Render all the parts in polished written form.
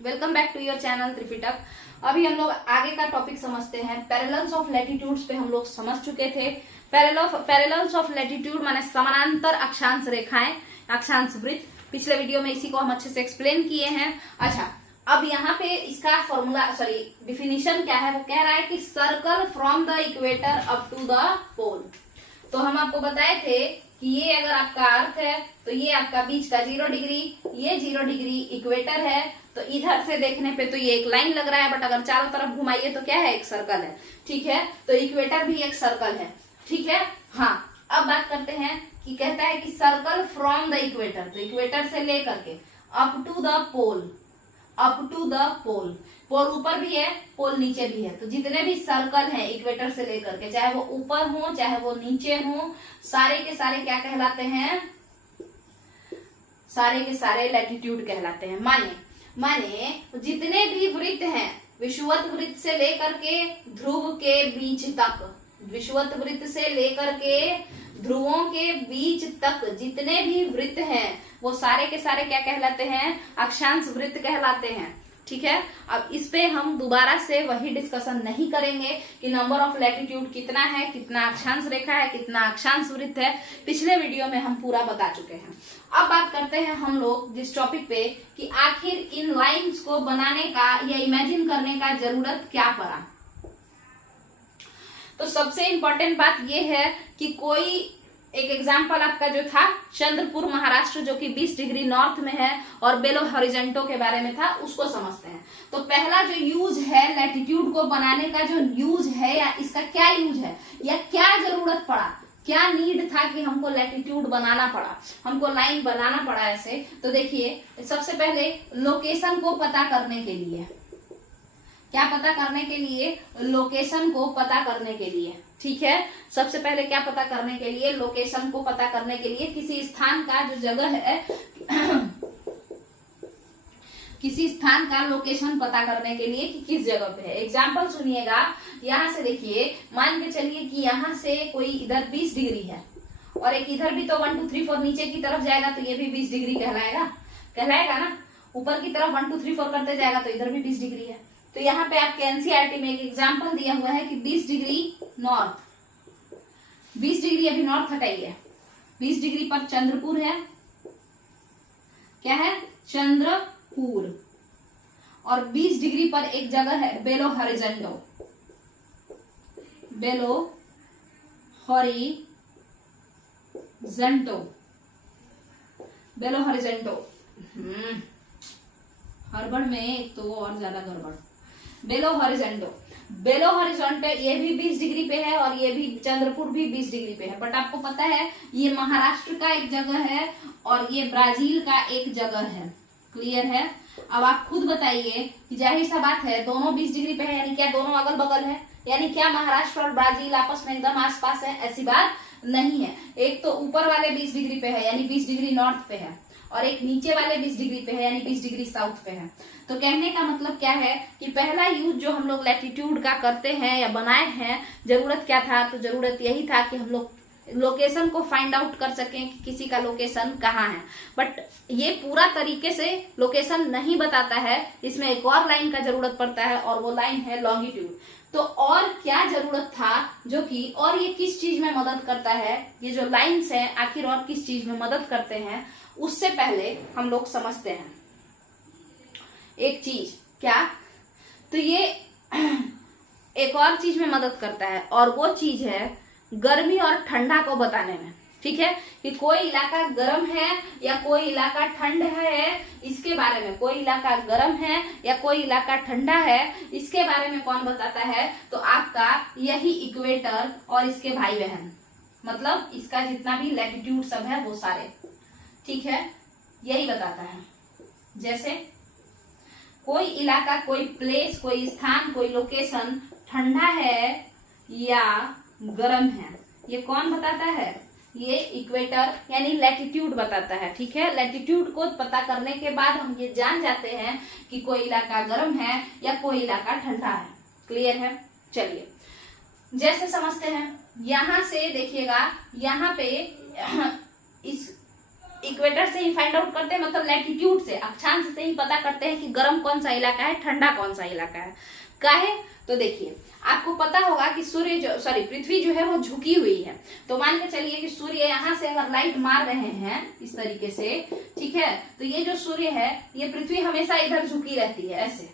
Welcome back to your channel Tripitak. अभी हम लोग आगे का टॉपिक समझते हैं। पैरेलल्स ऑफ लैटिट्यूड्स पे हम लोग समझ चुके थे। पैरेलल्स ऑफ लैटिट्यूड माने समानांतर अक्षांश रेखाएं, अक्षांश वृत्त। पिछले वीडियो में इसी को हम अच्छे से एक्सप्लेन किए हैं। अच्छा, अब यहाँ पे इसका फॉर्मूला डिफिनीशन क्या है, वो कह रहा है कि circle from the equator up to the pole. तो हम आपको बताए थे कि ये अगर आपका अर्थ है तो ये आपका बीच का 0 डिग्री, ये 0 डिग्री इक्वेटर है। तो इधर से देखने पे तो ये एक लाइन लग रहा है, बट अगर चारों तरफ घुमाइए तो क्या है, एक सर्कल है। ठीक है, तो इक्वेटर भी एक सर्कल है। ठीक है, हाँ। अब बात करते हैं कि कहता है कि सर्कल फ्रॉम द इक्वेटर, तो इक्वेटर से लेकर के up to the pole, up to the pole. Pole ऊपर भी है, पोल नीचे भी है। तो जितने भी सर्कल हैं इक्वेटर से लेकर के, चाहे वो ऊपर हो चाहे वो नीचे हो, सारे के सारे क्या कहलाते हैं, सारे के सारे लैटिट्यूड कहलाते हैं। माने जितने भी वृत्त हैं विषुवत वृत्त से लेकर के ध्रुव के बीच तक, विषुवत वृत्त से लेकर के ध्रुवों के बीच तक जितने भी वृत्त हैं वो सारे के सारे क्या कहलाते हैं, अक्षांश वृत्त कहलाते हैं। ठीक है, अब इस पे हम दोबारा से वही डिस्कशन नहीं करेंगे कि नंबर ऑफ लैटिट्यूड कितना है, कितना अक्षांश रेखा है, कितना अक्षांश वृत्त है। पिछले वीडियो में हम पूरा बता चुके हैं। अब बात करते हैं हम लोग जिस टॉपिक पे कि आखिर इन लाइंस को बनाने का या इमेजिन करने का जरूरत क्या पड़ा। तो सबसे इंपॉर्टेंट बात यह है कि कोई एक एग्जाम्पल आपका जो था चंद्रपुर महाराष्ट्र, जो कि 20 डिग्री नॉर्थ में है, और बेलो हॉरिजॉन्टल के बारे में था, उसको समझते हैं। तो पहला जो यूज है लैटिट्यूड को बनाने का, जो यूज है या इसका क्या यूज है या क्या जरूरत पड़ा, क्या नीड था कि हमको लैटिट्यूड बनाना पड़ा, हमको लाइन बनाना पड़ा ऐसे। तो देखिए, सबसे पहले लोकेशन को पता करने के लिए, क्या पता करने के लिए, लोकेशन को पता करने के लिए। ठीक है, सबसे पहले क्या पता करने के लिए, लोकेशन को पता करने के लिए किसी स्थान का जो जगह है किसी स्थान का लोकेशन पता करने के लिए कि किस जगह पे है। एग्जाम्पल सुनिएगा, यहाँ से देखिए, मान के चलिए कि यहाँ से कोई इधर 20 डिग्री है और एक इधर भी तो 1 2 3 4 नीचे की तरफ जाएगा तो ये भी 20 डिग्री कहलाएगा ना। ऊपर की तरफ 1 2 3 4 करते जाएगा तो इधर भी 20 डिग्री है। तो यहाँ पे आपके एनसीईआरटी में एक एग्जाम्पल दिया हुआ है कि 20 डिग्री नॉर्थ, 20 डिग्री अभी नॉर्थ हटाइए, 20 डिग्री पर चंद्रपुर है, क्या है, चंद्रपुर। और 20 डिग्री पर एक जगह है बेलो हॉरिजॉन्टल, बेलो हॉरिजॉन्टल, बेलो हॉरिजॉन्टल। हड़बड़ में एक तो और ज्यादा गड़बड़। बेलो हॉरिजॉन्टल ये भी 20 डिग्री पे है और ये भी चंद्रपुर भी 20 डिग्री पे है। बट आपको पता है ये महाराष्ट्र का एक जगह है और ये ब्राजील का एक जगह है। क्लियर है। अब आप खुद बताइए कि जाहिर सा बात है दोनों 20 डिग्री पे है, यानी क्या दोनों अगल बगल है, यानी क्या महाराष्ट्र और ब्राजील आपस में एकदम आसपास है, ऐसी बात नहीं है। एक तो ऊपर वाले 20 डिग्री पे है यानी 20 डिग्री नॉर्थ पे है, और एक नीचे वाले 20 डिग्री पे है यानी 20 डिग्री साउथ पे है। तो कहने का मतलब क्या है कि पहला यूज जो हम लोग लैटिट्यूड का करते हैं या बनाए हैं, जरूरत क्या था, तो जरूरत यही था कि हम लोग लोकेशन को फाइंड आउट कर सकें कि किसी का लोकेशन कहाँ है। बट ये पूरा तरीके से लोकेशन नहीं बताता है, इसमें एक और लाइन का जरूरत पड़ता है और वो लाइन है लॉन्गिट्यूड। तो और क्या जरूरत था जो कि, और ये किस चीज में मदद करता है, ये जो लाइन्स हैं आखिर और किस चीज में मदद करते हैं, उससे पहले हम लोग समझते हैं एक चीज। क्या, तो ये एक और चीज में मदद करता है और वो चीज है गर्मी और ठंडा को बताने में। ठीक है, कि कोई इलाका गर्म है या कोई इलाका ठंड है, इसके बारे में, कोई इलाका गर्म है या कोई इलाका ठंडा है, इसके बारे में कौन बताता है, तो आपका यही इक्वेटर और इसके भाई बहन, मतलब इसका जितना भी लैटिट्यूड सब है वो सारे। ठीक है, यही बताता है। जैसे कोई इलाका, कोई प्लेस, कोई स्थान, कोई लोकेशन ठंडा है या गर्म है, ये कौन बताता है, ये इक्वेटर यानी लैटिट्यूड बताता है। ठीक है, लैटिट्यूड को पता करने के बाद हम ये जान जाते हैं कि कोई इलाका गर्म है या कोई इलाका ठंडा है। क्लियर है। चलिए जैसे समझते हैं, यहां से देखिएगा, यहाँ पे इस इक्वेटर से ही फाइंड आउट करते हैं, मतलब लैटिट्यूड से, अक्षांश से ही पता करते हैं कि गर्म कौन सा इलाका है, ठंडा कौन सा इलाका है। काहे? तो देखिए आपको पता होगा कि पृथ्वी जो है वो झुकी हुई है। तो मान के चलिए कि सूर्य यहाँ से अगर लाइट मार रहे हैं इस तरीके से, ठीक है, तो ये जो सूर्य है, ये पृथ्वी हमेशा इधर झुकी रहती है ऐसे,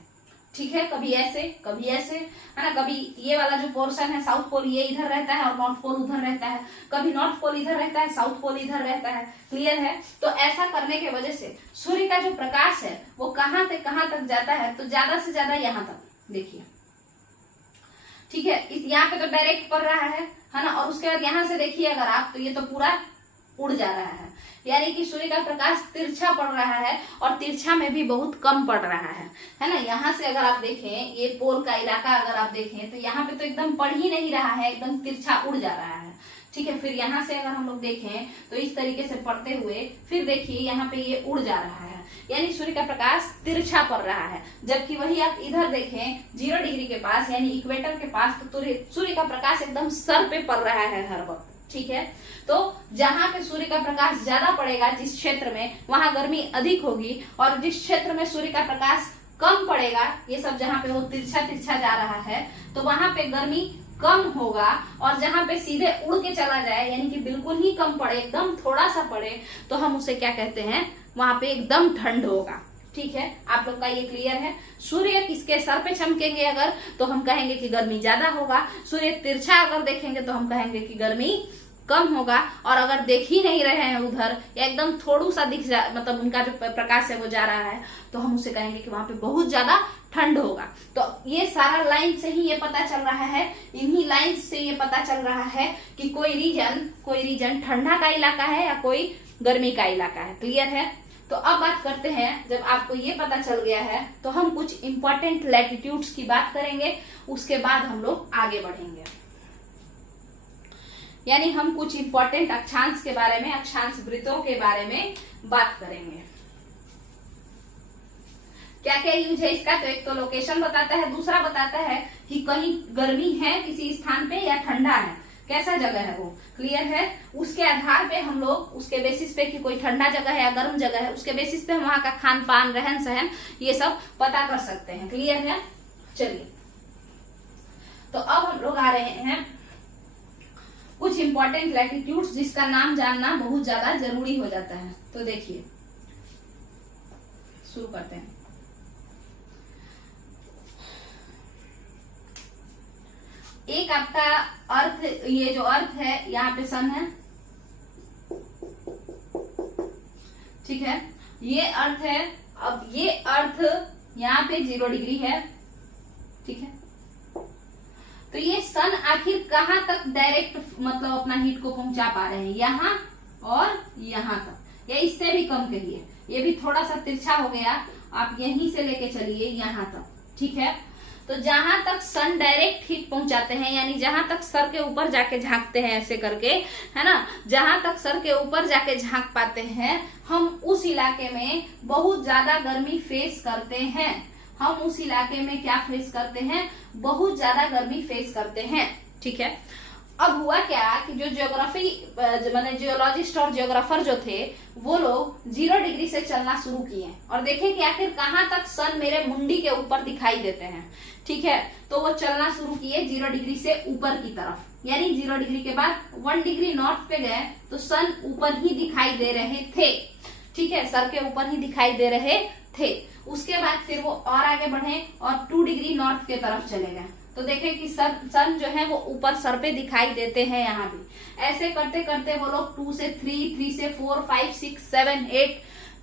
ठीक है, कभी ऐसे है ना, कभी ये वाला जो पोर्शन है साउथ पोल ये इधर रहता है और नॉर्थ पोल उधर रहता है, कभी नॉर्थ पोल इधर रहता है, साउथ पोल इधर रहता है। क्लियर है? तो ऐसा करने के वजह से सूर्य का जो प्रकाश है वो कहाँ से कहाँ तक जाता है, तो ज्यादा से ज्यादा यहाँ तक देखिए, ठीक है, इस यहाँ पे तो डायरेक्ट पड़ रहा है ना, और उसके बाद यहाँ से देखिए अगर आप, तो ये तो पूरा उड़ जा रहा है, यानी कि सूर्य का प्रकाश तिरछा पड़ रहा है और तिरछा में भी बहुत कम पड़ रहा है ना। यहाँ से अगर आप देखें, ये पोल का इलाका अगर आप देखें तो यहाँ पे तो एकदम पड़ ही नहीं रहा है, एकदम तिरछा उड़ जा रहा है, ठीक है। फिर यहाँ से अगर हम लोग देखें तो इस तरीके से पड़ते हुए फिर देखिए यहाँ पे ये उड़ जा रहा है, यानी सूर्य का प्रकाश तिरछा पड़ रहा है। जबकि वही आप इधर देखें 0 डिग्री के पास यानी इक्वेटर के पास, तो सूर्य का प्रकाश एकदम सर पे पड़ रहा है हर वक्त, ठीक है। तो जहां पे सूर्य का प्रकाश ज्यादा पड़ेगा जिस क्षेत्र में, वहां गर्मी अधिक होगी, और जिस क्षेत्र में सूर्य का प्रकाश कम पड़ेगा, ये सब जहां पे वो तिरछा तिरछा जा रहा है, तो वहां पे गर्मी कम होगा। और जहां पे सीधे उड़ के चला जाए यानी कि बिल्कुल ही कम पड़े, एकदम थोड़ा सा पड़े, तो हम उसे क्या कहते हैं, वहां पे एकदम ठंड होगा, ठीक है। आप लोग का ये क्लियर है? सूर्य किसके सर पे चमकेंगे अगर, तो हम कहेंगे कि गर्मी ज्यादा होगा। सूर्य तिरछा अगर देखेंगे तो हम कहेंगे कि गर्मी कम होगा। और अगर देख ही नहीं रहे हैं उधर, या एकदम थोड़ा सा मतलब उनका जो प्रकाश है वो जा रहा है, तो हम उसे कहेंगे कि वहां पे बहुत ज्यादा ठंड होगा। तो ये सारा लाइन से ही ये पता चल रहा है, इन्हीं लाइन से ये पता चल रहा है कि कोई रीजन ठंडा का इलाका है या कोई गर्मी का इलाका है। क्लियर है? तो अब बात करते हैं, जब आपको ये पता चल गया है तो हम कुछ इंपॉर्टेंट लैटिट्यूड्स की बात करेंगे, उसके बाद हम लोग आगे बढ़ेंगे। यानी हम कुछ इंपॉर्टेंट अक्षांश के बारे में, अक्षांश वृत्तों के बारे में बात करेंगे। क्या क्या यूज है इसका, तो एक तो लोकेशन बताता है, दूसरा बताता है कि कहीं गर्मी है किसी स्थान पे या ठंडा है, कैसा जगह है वो। क्लियर है? उसके आधार पे हम लोग, उसके बेसिस पे कि कोई ठंडा जगह है या गर्म जगह है, उसके बेसिस पे हम वहां का खान पान, रहन सहन, ये सब पता कर सकते हैं। क्लियर है? चलिए, तो अब हम लोग आ रहे हैं कुछ इंपॉर्टेंट लैटिट्यूड्स जिसका नाम जानना बहुत ज्यादा जरूरी हो जाता है। तो देखिए, शुरू करते हैं। एक आपका अर्थ, ये जो अर्थ है यहाँ पे सन है, ठीक है, ये अर्थ है। अब ये अर्थ यहाँ पे 0 डिग्री है, ठीक है। तो ये सन आखिर कहाँ तक डायरेक्ट मतलब अपना हीट को पहुंचा पा रहे हैं, यहाँ और यहाँ तक, या इससे भी कम कहिए, ये भी थोड़ा सा तिरछा हो गया, आप यहीं से लेके चलिए यहाँ तक, ठीक है। तो जहां तक सन डायरेक्ट हीट पहुंचाते हैं, यानी जहां तक सर के ऊपर जाके झांकते हैं ऐसे करके, है ना, जहां तक सर के ऊपर जाके झांक पाते हैं, हम उस इलाके में बहुत ज्यादा गर्मी फेस करते हैं। हम उस इलाके में क्या फेस करते हैं, बहुत ज्यादा गर्मी फेस करते हैं, ठीक है। अब हुआ क्या कि जो जियोलॉजिस्ट और जियोग्राफर जो थे, वो लोग 0 डिग्री से चलना शुरू किए और देखे कि आखिर कहाँ तक सन मेरे मुंडी के ऊपर दिखाई देते हैं, ठीक है। तो वो चलना शुरू किए 0 डिग्री से ऊपर की तरफ, यानी 0 डिग्री के बाद 1 डिग्री नॉर्थ पे गए तो सन ऊपर ही दिखाई दे रहे थे, ठीक है, सर के ऊपर ही दिखाई दे रहे थे। उसके बाद फिर वो और आगे बढ़े और 2 डिग्री नॉर्थ के तरफ चले गए, तो देखें कि सन जो है वो ऊपर सर पे दिखाई देते हैं यहाँ भी। ऐसे करते करते वो लोग 2 से 3, 3 से 4, 5, 6, 7, 8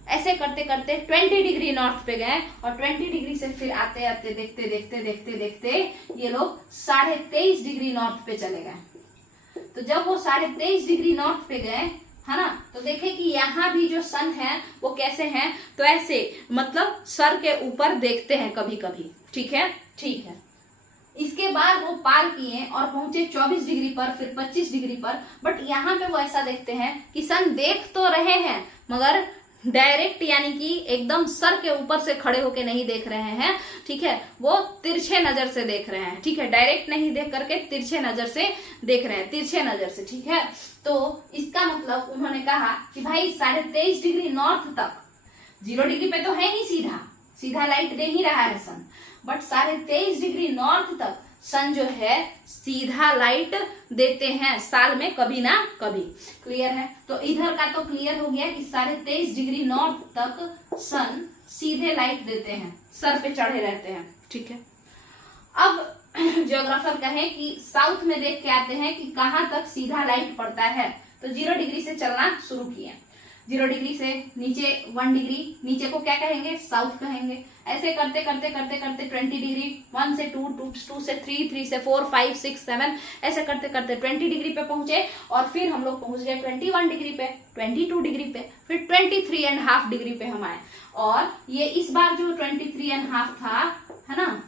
ऐसे करते करते 20 डिग्री नॉर्थ पे गए, और 20 डिग्री से फिर आते आते देखते देखते देखते देखते ये लोग 23.5 डिग्री नॉर्थ पे चले गए। तो जब वो 23.5 डिग्री नॉर्थ पे गए, है ना, तो देखे कि यहाँ भी जो सन है वो कैसे हैं, तो ऐसे मतलब सर के ऊपर देखते हैं कभी कभी, ठीक है, ठीक है। इसके बाद वो पार किए और पहुंचे 24 डिग्री पर, फिर 25 डिग्री पर, बट यहाँ पे वो ऐसा देखते हैं कि सन देख तो रहे हैं मगर डायरेक्ट यानी कि एकदम सर के ऊपर से खड़े होके नहीं देख रहे हैं, ठीक है, वो तिरछे नजर से देख रहे हैं, ठीक है, डायरेक्ट नहीं देख करके तिरछे नजर से देख रहे हैं, तिरछे नजर से, ठीक है। तो इसका मतलब उन्होंने कहा कि भाई 23.5 डिग्री नॉर्थ तक, 0 डिग्री पे तो है ही सीधा सीधा लाइट दे ही रहा है सन, बट 23.5 डिग्री नॉर्थ तक सन जो है सीधा लाइट देते हैं साल में कभी ना कभी। क्लियर है? तो इधर का तो क्लियर हो गया कि 23.5 डिग्री नॉर्थ तक सन सीधे लाइट देते हैं, सर पे चढ़े रहते हैं, ठीक है। अब ज्योग्राफर कहे कि साउथ में देख के आते हैं कि कहां तक सीधा लाइट पड़ता है, तो 0 डिग्री से चलना शुरू किए। 0 डिग्री से नीचे 1 डिग्री, नीचे को क्या कहेंगे, साउथ कहेंगे। ऐसे करते करते करते करते 20 डिग्री, 1 से 2, 2 से 3, 3 से 4, 5, 6, 7, ऐसे करते करते 20 डिग्री पे पहुंचे और फिर हम लोग पहुंच गए 21 डिग्री पे, 22 डिग्री पे, फिर 23.5 डिग्री पे हम आए। और ये इस बार जो 23.5 था, है ना,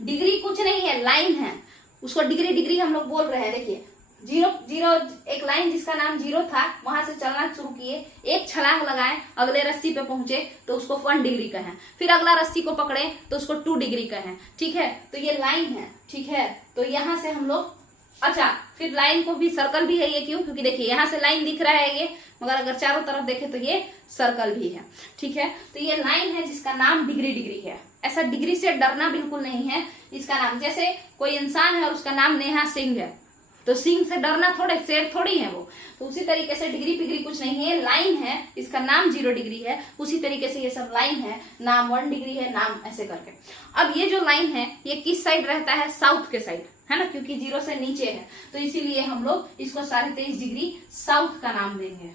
डिग्री कुछ नहीं है, लाइन है, उसको डिग्री डिग्री हम लोग बोल रहे हैं। देखिए 0 एक लाइन जिसका नाम 0 था, वहां से चलना शुरू किए, एक छलांग लगाए, अगले रस्सी पे पहुंचे तो उसको 1 डिग्री कहें, फिर अगला रस्सी को पकड़े तो उसको 2 डिग्री कहें, ठीक है। तो ये लाइन है, ठीक है। तो यहां से हम लोग, अच्छा, फिर लाइन को भी सर्कल भी है ये, क्यों, क्योंकि देखिए यहां से लाइन दिख रहा है ये, मगर अगर चारों तरफ देखे तो ये सर्कल भी है, ठीक है। तो ये लाइन है जिसका नाम डिग्री डिग्री है। ऐसा डिग्री से डरना बिल्कुल नहीं है, इसका नाम, जैसे कोई इंसान है और उसका नाम नेहा सिंह है, तो सिंह से डरना थोड़े, शेर थोड़ी है वो। तो उसी तरीके से डिग्री पिग्री कुछ नहीं है, लाइन है, इसका नाम 0 डिग्री है, उसी तरीके से ये सब लाइन है, नाम 1 डिग्री है, नाम ऐसे करके। अब ये जो लाइन है ये किस साइड रहता है, साउथ के साइड, है ना, क्योंकि 0 से नीचे है, तो इसीलिए हम लोग इसको 23.5 डिग्री साउथ का नाम देंगे।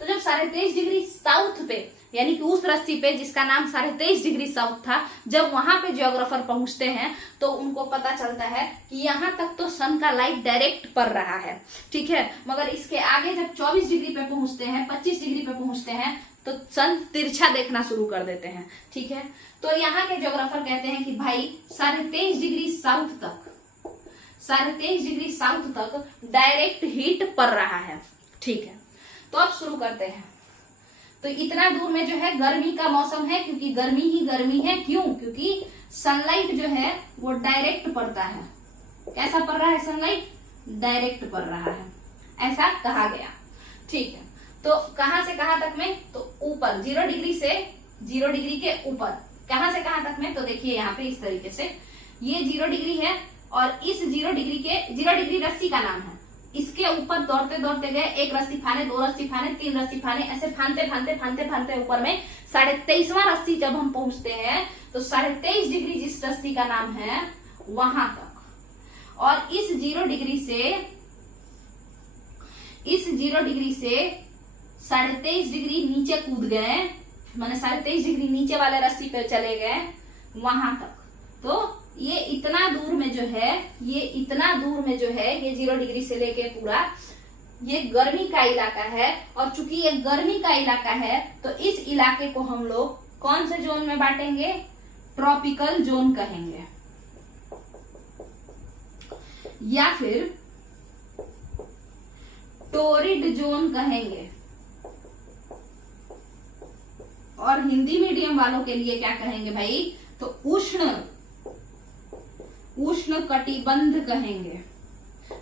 तो जब 23.5 डिग्री साउथ पे, यानी कि उस रस्सी पे जिसका नाम 23.5 डिग्री साउथ था, जब वहां पे ज्योग्राफर पहुंचते हैं तो उनको पता चलता है कि यहाँ तक तो सन का लाइट डायरेक्ट पड़ रहा है, ठीक है। मगर इसके आगे जब 24 डिग्री पे पहुंचते हैं, 25 डिग्री पे पहुंचते हैं, तो सन तिरछा देखना शुरू कर देते हैं, ठीक है। तो यहाँ के ज्योग्राफर कहते हैं कि भाई 23.5 डिग्री साउथ तक, 23.5 डिग्री साउथ तक डायरेक्ट हीट पड़ रहा है, ठीक है। तो अब शुरू करते हैं। तो इतना दूर में जो है गर्मी का मौसम है, क्योंकि गर्मी ही गर्मी है, क्यों, क्योंकि सनलाइट जो है वो डायरेक्ट पड़ता है। कैसा पड़ रहा है सनलाइट, डायरेक्ट पड़ रहा है, ऐसा कहा गया, ठीक है। तो कहां से कहां तक में, तो ऊपर 0 डिग्री से 0 डिग्री के ऊपर, कहां से कहां तक में, तो देखिए यहाँ पे इस तरीके से ये 0 डिग्री है और इस 0 डिग्री के 0 डिग्री रस्सी का नाम है, इसके ऊपर दौड़ते दौड़ते गए, 1 रस्सी फाने, 2 रस्सी फाने, 3 रस्सी फाने, ऐसे फानते फानते फानते फानते ऊपर में 23.5वां रस्सी जब हम पहुंचते हैं तो 23.5 डिग्री जिस रस्सी का नाम है वहां तक। और इस 0 डिग्री से 23.5 डिग्री नीचे कूद गए, माने 23.5 डिग्री नीचे वाले रस्सी पे चले गए वहां तक। तो ये इतना दूर में जो है, ये 0 डिग्री से लेके पूरा ये गर्मी का इलाका है। और चूंकि ये गर्मी का इलाका है तो इस इलाके को हम लोग कौन से जोन में बांटेंगे, ट्रॉपिकल जोन कहेंगे, या फिर टोरिड जोन कहेंगे। और हिंदी मीडियम वालों के लिए क्या कहेंगे भाई, तो उष्ण कटिबंध कहेंगे।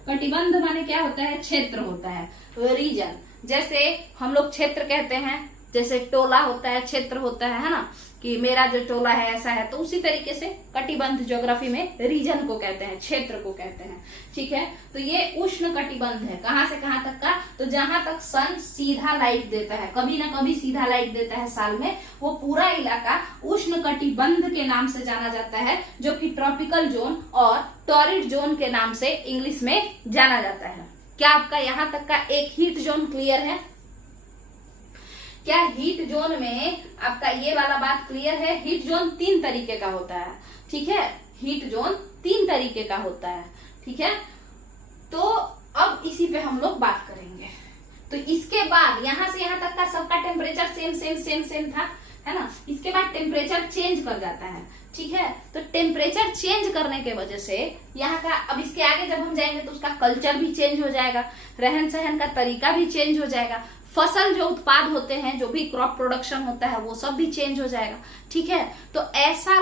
कटिबंध माने क्या होता है, क्षेत्र होता है, रीजन। जैसे हम लोग क्षेत्र कहते हैं, जैसे टोला होता है, क्षेत्र होता है ना, कि मेरा जो टोला है ऐसा है, तो उसी तरीके से कटिबंध ज्योग्राफी में रीजन को कहते हैं, क्षेत्र को कहते हैं, ठीक है। तो ये उष्ण कटिबंध है, कहां से कहां तक का, तो जहां तक सन सीधा लाइट देता है, कभी ना कभी सीधा लाइट देता है साल में, वो पूरा इलाका उष्ण कटिबंध के नाम से जाना जाता है, जो कि ट्रॉपिकल जोन और टॉरिड जोन के नाम से इंग्लिश में जाना जाता है। क्या आपका यहां तक का एक हीट जोन क्लियर है? क्या हीट जोन में आपका ये वाला बात क्लियर है? हीट जोन 3 तरीके का होता है, ठीक है, हीट जोन 3 तरीके का होता है, ठीक है। तो अब इसी पे हम लोग बात करेंगे। तो इसके बाद यहां से यहां तक का सबका टेम्परेचर सेम था, है ना। इसके बाद टेम्परेचर चेंज कर जाता है, ठीक है। तो टेम्परेचर चेंज करने के वजह से यहाँ का, अब इसके आगे जब हम जाएंगे तो उसका कल्चर भी चेंज हो जाएगा, रहन सहन का तरीका भी चेंज हो जाएगा, फसल जो उत्पाद होते हैं, जो भी क्रॉप प्रोडक्शन होता है, वो सब भी चेंज हो जाएगा। ठीक है, तो ऐसा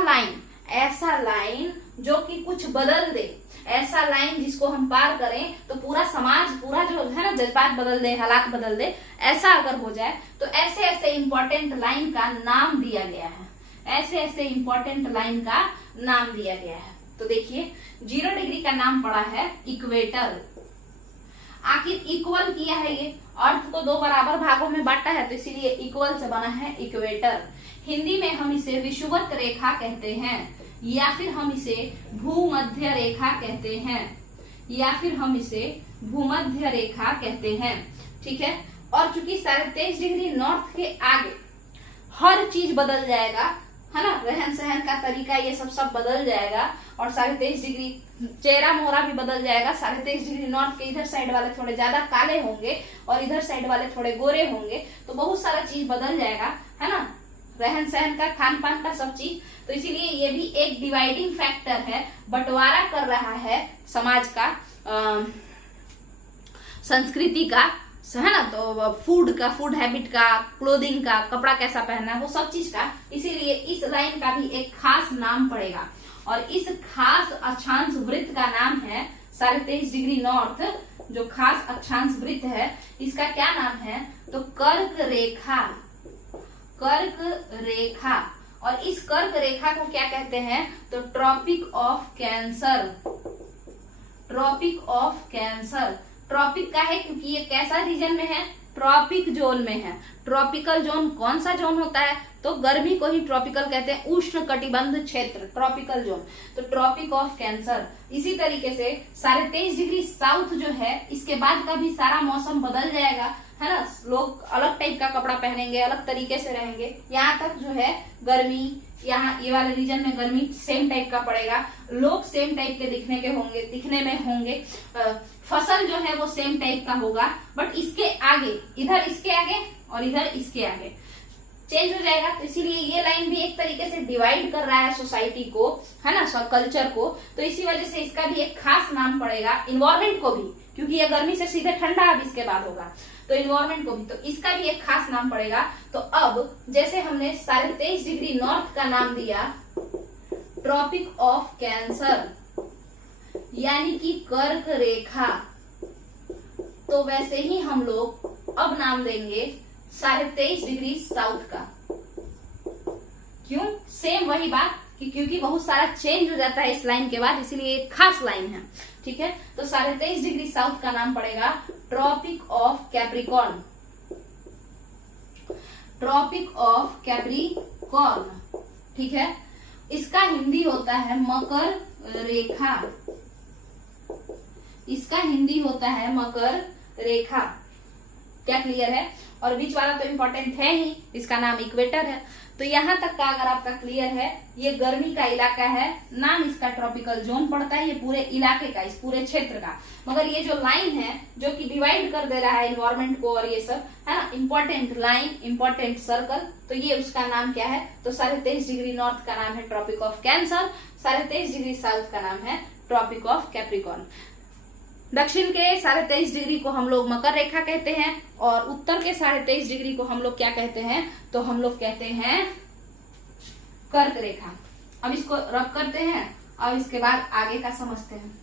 लाइन जो कि कुछ बदल दे, ऐसा लाइन जिसको हम पार करें तो पूरा समाज, पूरा जो है ना जज्बात बदल दे, हालात बदल दे, ऐसा अगर हो जाए तो ऐसे ऐसे इंपॉर्टेंट लाइन का नाम दिया गया है, ऐसे ऐसे इंपॉर्टेंट लाइन का नाम दिया गया है। तो देखिए 0 डिग्री का नाम पड़ा है इक्वेटर। आखिर इक्वल किया है, ये अर्थ को 2 बराबर भागों में बांटा है, तो इसीलिए इक्वल से बना है इक्वेटर। हिंदी में हम इसे विषुवत रेखा कहते हैं, या फिर हम इसे भूमध्य रेखा कहते हैं, या फिर हम इसे भूमध्य रेखा कहते हैं। ठीक है, और चूंकि 23.5 डिग्री नॉर्थ के आगे हर चीज बदल जाएगा, है ना, रहन सहन का तरीका ये सब बदल जाएगा, और 23.5 डिग्री चेहरा मोहरा भी बदल जाएगा। 23.5 डिग्री नॉर्थ के इधर साइड वाले थोड़े ज्यादा काले होंगे और इधर साइड वाले थोड़े गोरे होंगे, तो बहुत सारा चीज बदल जाएगा, है ना, रहन सहन का, खान पान का, सब चीज। तो इसीलिए ये भी एक डिवाइडिंग फैक्टर है, बंटवारा कर रहा है समाज का, संस्कृति का, है ना, तो फूड का, फूड हैबिट का, क्लोथिंग का, कपड़ा कैसा पहनना है, वो सब चीज का। इसीलिए इस लाइन का भी एक खास नाम पड़ेगा, और इस खास अक्षांश वृत्त का नाम है 23.5 डिग्री नॉर्थ। जो खास अक्षांश वृत्त है, इसका क्या नाम है, तो कर्क रेखा, कर्क रेखा। और इस कर्क रेखा को क्या कहते हैं, तो tropic of cancer, tropic of cancer. Tropic का है क्योंकि ये कैसा रीजन में है, ट्रॉपिक जोन में है। ट्रॉपिकल जोन कौन सा जोन होता है, तो गर्मी को ही ट्रॉपिकल कहते हैं, उष्ण कटिबंध क्षेत्र, ट्रॉपिकल जोन। तो ट्रॉपिक ऑफ कैंसर। इसी तरीके से 23.5 डिग्री साउथ जो है, इसके बाद का भी सारा मौसम बदल जाएगा, है ना, लोग अलग टाइप का कपड़ा पहनेंगे, अलग तरीके से रहेंगे। यहाँ तक जो है गर्मी, यहाँ ये वाले रीजन में गर्मी सेम टाइप का पड़ेगा, लोग सेम टाइप के दिखने में होंगे, फसल जो है वो सेम टाइप का होगा, बट इसके आगे, इधर इसके आगे और इधर इसके आगे चेंज हो जाएगा। तो इसीलिए ये लाइन भी एक तरीके से डिवाइड कर रहा है सोसाइटी को, है ना, कल्चर को। तो इसी वजह से इसका भी एक खास नाम पड़ेगा, इन्वायरमेंट को भी, क्योंकि ये गर्मी से सीधे ठंडा अब इसके बाद होगा, तो इन्वायरमेंट को भी, तो इसका भी एक खास नाम पड़ेगा। तो अब जैसे हमने 23.5 डिग्री नॉर्थ का नाम दिया ट्रॉपिक ऑफ कैंसर, यानी कि कर्क रेखा, तो वैसे ही हम लोग अब नाम देंगे 23.5 डिग्री साउथ का। क्यों, सेम वही बात कि क्योंकि बहुत सारा चेंज हो जाता है इस लाइन के बाद, इसीलिए एक खास लाइन है। ठीक है, तो 23.5 डिग्री साउथ का नाम पड़ेगा Tropic of Capricorn, Tropic of Capricorn. ठीक है, इसका हिंदी होता है मकर रेखा, इसका हिंदी होता है मकर रेखा। क्या क्लियर है? और बीच वाला तो इम्पोर्टेंट है ही, इसका नाम इक्वेटर है। तो यहां तक का अगर आपका क्लियर है, ये गर्मी का इलाका है, नाम इसका ट्रॉपिकल जोन पड़ता है, ये पूरे इलाके का, इस पूरे क्षेत्र का। मगर ये जो लाइन है जो कि डिवाइड कर दे रहा है इन्वायरमेंट को और ये सब, है ना, इंपॉर्टेंट लाइन, इंपॉर्टेंट सर्कल, तो ये उसका नाम क्या है, तो 23.5 डिग्री नॉर्थ का नाम है Tropic of Cancer, 23.5 degree south का नाम है ट्रॉपिक ऑफ कैप्रिकॉर्न। दक्षिण के 23.5 डिग्री को हम लोग मकर रेखा कहते हैं, और उत्तर के 23.5 डिग्री को हम लोग क्या कहते हैं, तो हम लोग कहते हैं कर्क रेखा। अब इसको रब करते हैं, अब इसके बाद आगे का समझते हैं।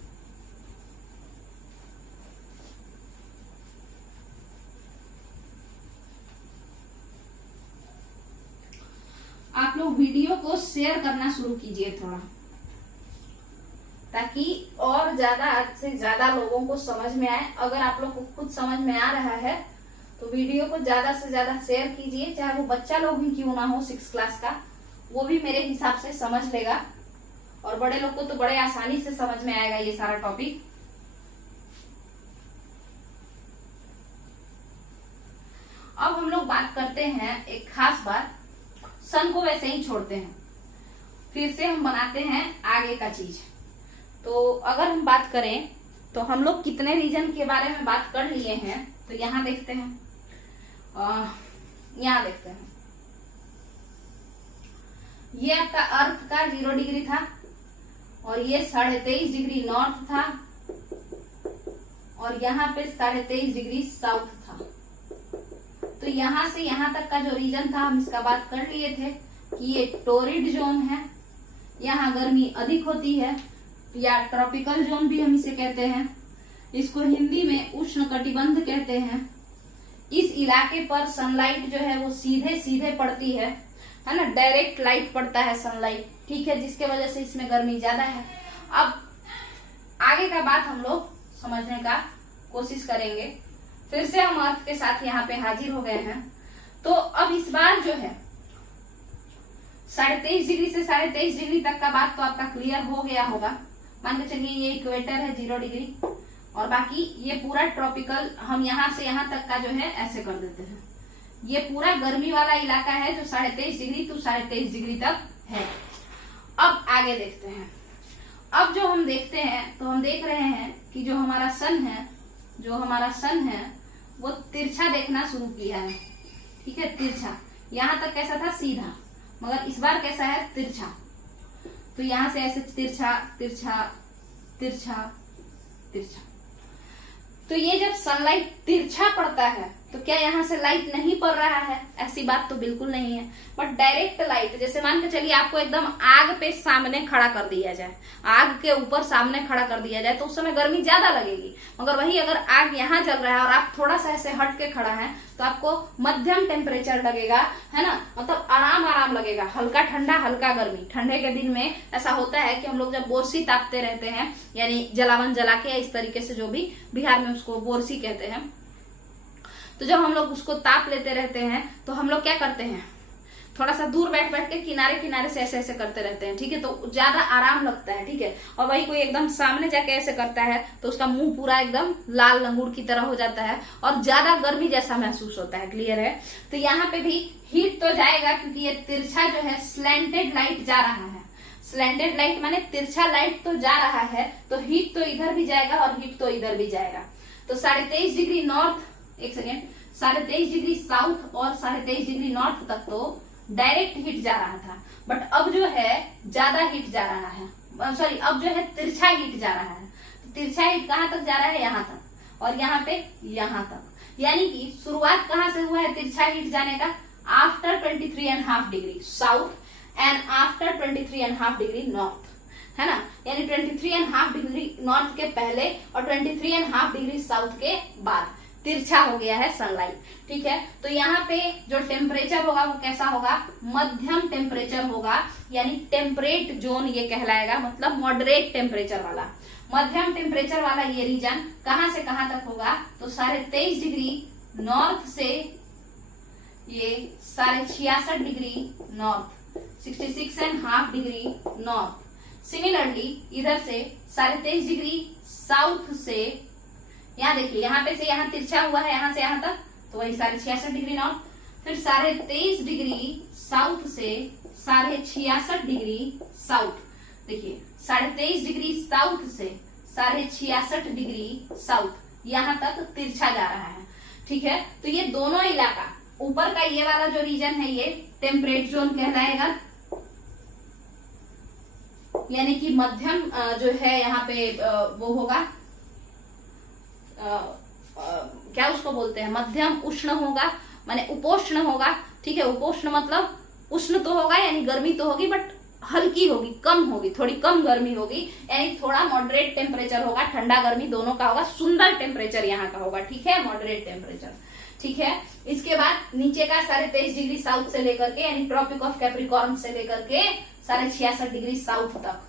आप लोग वीडियो को शेयर करना शुरू कीजिए थोड़ा, ताकि और ज्यादा से ज्यादा लोगों को समझ में आए। अगर आप लोग को खुद समझ में आ रहा है तो वीडियो को ज्यादा से ज्यादा शेयर कीजिए, चाहे वो बच्चा लोग भी क्यों ना हो 6 क्लास का, वो भी मेरे हिसाब से समझ लेगा, और बड़े लोग को तो बड़े आसानी से समझ में आएगा ये सारा टॉपिक। अब हम लोग बात करते हैं एक खास बात, सन को वैसे ही छोड़ते हैं, फिर से हम बनाते हैं आगे का चीज। तो अगर हम बात करें तो हम लोग कितने रीजन के बारे में बात कर लिए हैं, तो यहाँ देखते हैं, यहाँ देखते हैं, ये आपका अर्थ का 0 डिग्री था, और ये 23.5 डिग्री नॉर्थ था, और यहाँ पे 23.5 डिग्री साउथ था। तो यहाँ से यहाँ तक का जो रीजन था हम इसका बात कर लिए थे कि ये टोरिड जोन है, यहाँ गर्मी अधिक होती है, या ट्रॉपिकल जोन भी हम इसे कहते हैं। इसको हिंदी में उष्ण कटिबंध कहते हैं। इस इलाके पर सनलाइट जो है वो सीधे सीधे पड़ती है ना, डायरेक्ट लाइट पड़ता है सनलाइट, ठीक है, जिसके वजह से इसमें गर्मी ज्यादा है। अब आगे का बात हम लोग समझने का कोशिश करेंगे। फिर से हम अर्थ के साथ यहाँ पे हाजिर हो गए हैं। तो अब इस बार जो है 23.5 डिग्री से 23.5 डिग्री तक का बात तो आपका क्लियर हो गया होगा। मान के चलिए ये इक्वेटर है 0 डिग्री, और बाकी ये पूरा ट्रॉपिकल, हम यहाँ से यहाँ तक का जो है ऐसे कर देते हैं। ये पूरा गर्मी वाला इलाका है जो 23.5 डिग्री टू 23.5 डिग्री तक है। अब आगे देखते हैं। अब जो हम देखते हैं तो हम देख रहे हैं कि जो हमारा सन है वो तिरछा देखना शुरू किया है, ठीक है, तिरछा। यहाँ तक कैसा था, सीधा, मगर इस बार कैसा है, तिरछा। तो यहाँ से ऐसे तिरछा तिरछा तिरछा तिरछा। तो ये जब सनलाइट तिरछा पड़ता है तो क्या यहाँ से लाइट नहीं पड़ रहा है? ऐसी बात तो बिल्कुल नहीं है, बट डायरेक्ट लाइट, जैसे मान के चलिए आपको एकदम आग पे सामने खड़ा कर दिया जाए, आग के ऊपर सामने खड़ा कर दिया जाए तो उस समय गर्मी ज्यादा लगेगी। मगर वही अगर आग यहाँ जल रहा है और आप थोड़ा सा ऐसे हट के खड़ा है तो आपको मध्यम टेम्परेचर लगेगा, है ना, मतलब आराम लगेगा, हल्का ठंडा हल्का गर्मी। ठंडे के दिन में ऐसा होता है कि हम लोग जब बोरसी तापते रहते हैं, यानी जलावन जला के, इस तरीके से, जो भी बिहार में उसको बोरसी कहते हैं, तो जब हम लोग उसको ताप लेते रहते हैं तो हम लोग क्या करते हैं, थोड़ा सा दूर बैठ के किनारे से ऐसे करते रहते हैं, ठीक है, तो ज्यादा आराम लगता है, ठीक है। और वही कोई एकदम सामने जाके ऐसे करता है तो उसका मुंह पूरा एकदम लाल लंगूर की तरह हो जाता है और ज्यादा गर्मी जैसा महसूस होता है। क्लियर है? तो यहाँ पे भी हीट तो जाएगा, क्योंकि ये तिरछा जो है स्लैंटेड लाइट जा रहा है। स्लैंटेड लाइट माने तिरछा लाइट तो जा रहा है, तो हीट तो इधर भी जाएगा और हीट तो इधर भी जाएगा। तो 23.5 डिग्री नॉर्थ, 23.5 डिग्री साउथ और 23.5 डिग्री नॉर्थ तक तो डायरेक्ट हीट जा रहा था, बट अब जो है ज्यादा हीट जा रहा है, सॉरी, अब जो है तिरछा हीट जा रहा है। तो तिरछा हीट कहाँ तक जा रहा है, यहाँ तक, और यहाँ पे यहाँ तक। यानी कि शुरुआत कहाँ से हुआ है तिरछा हीट जाने का, after 23.5 degree south and after 23.5 degree north, है ना, यानी 23.5 डिग्री नॉर्थ के पहले और 23.5 डिग्री साउथ के बाद तिरछा हो गया है सनलाइट, ठीक है। तो यहाँ पे जो टेम्परेचर होगा वो कैसा होगा, मध्यम टेम्परेचर होगा, यानी टेम्परेट जोन ये कहलाएगा, मतलब मॉडरेट टेम्परेचर वाला। मध्यम टेम्परेचर वाला ये रीजन कहाँ से कहाँ तक होगा, तो 23.5 डिग्री नॉर्थ से ये 66.5 degree north, 66.5 degree north. Similarly इधर से 23.5 डिग्री साउथ से, यहाँ देखिए, यहाँ पे से यहाँ तिरछा हुआ है, यहाँ से यहाँ तक, तो वही 66.5 डिग्री नॉर्थ। फिर 23.5 डिग्री साउथ से 66.5 डिग्री साउथ, देखिए 23.5 डिग्री साउथ से 66.5 डिग्री साउथ, यहाँ तक तिरछा जा रहा है, ठीक है। तो ये दोनों इलाका, ऊपर का ये वाला जो रीजन है ये टेम्परेट जोन कहलाएगा, यानी कि मध्यम जो है यहाँ पे वो होगा, क्या उसको बोलते हैं, मध्यम उष्ण होगा, माने उपोष्ण होगा, ठीक है। उपोष्ण मतलब उष्ण तो होगा, यानी गर्मी तो होगी, बट हल्की होगी, कम होगी, थोड़ी कम गर्मी होगी, यानी थोड़ा मॉडरेट टेम्परेचर होगा, ठंडा गर्मी दोनों का होगा, सुंदर टेम्परेचर यहाँ का होगा, ठीक है, मॉडरेट टेम्परेचर, ठीक है। इसके बाद नीचे का 23.5 डिग्री साउथ से लेकर के, यानी ट्रॉपिक ऑफ कैप्रिकॉर्न से लेकर के 66.5 डिग्री साउथ तक,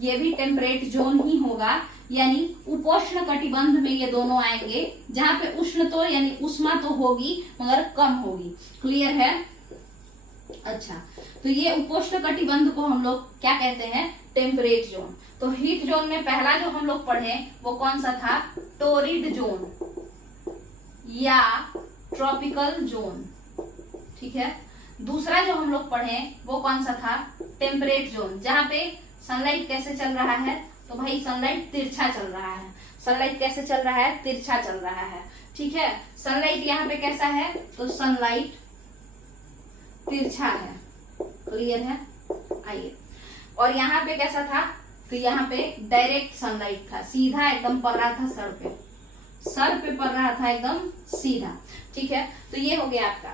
ये भी टेम्परेट जोन ही होगा, यानी उपोष्ण कटिबंध में ये दोनों आएंगे, जहां पे उष्ण तो यानी उष्मा तो होगी मगर कम होगी। क्लियर है? अच्छा, तो ये उपोष्ण कटिबंध को हम लोग क्या कहते हैं, टेम्परेट जोन। तो हीट जोन में पहला जो हम लोग पढ़े वो कौन सा था, टोरिड जोन या ट्रॉपिकल जोन, ठीक है। दूसरा जो हम लोग पढ़े वो कौन सा था, टेम्परेट जोन, जहां पे सनलाइट कैसे चल रहा है, तो भाई सनलाइट तिरछा चल रहा है। सनलाइट कैसे चल रहा है, तिरछा चल रहा है, ठीक है। सनलाइट यहाँ पे कैसा है, तो सनलाइट तिरछा है। क्लियर है? आइए, और यहाँ पे कैसा था, तो यहाँ पे डायरेक्ट सनलाइट था, सीधा एकदम पड़ रहा था सर पे, सर पे पड़ रहा था एकदम सीधा। ठीक है, तो ये हो गया आपका।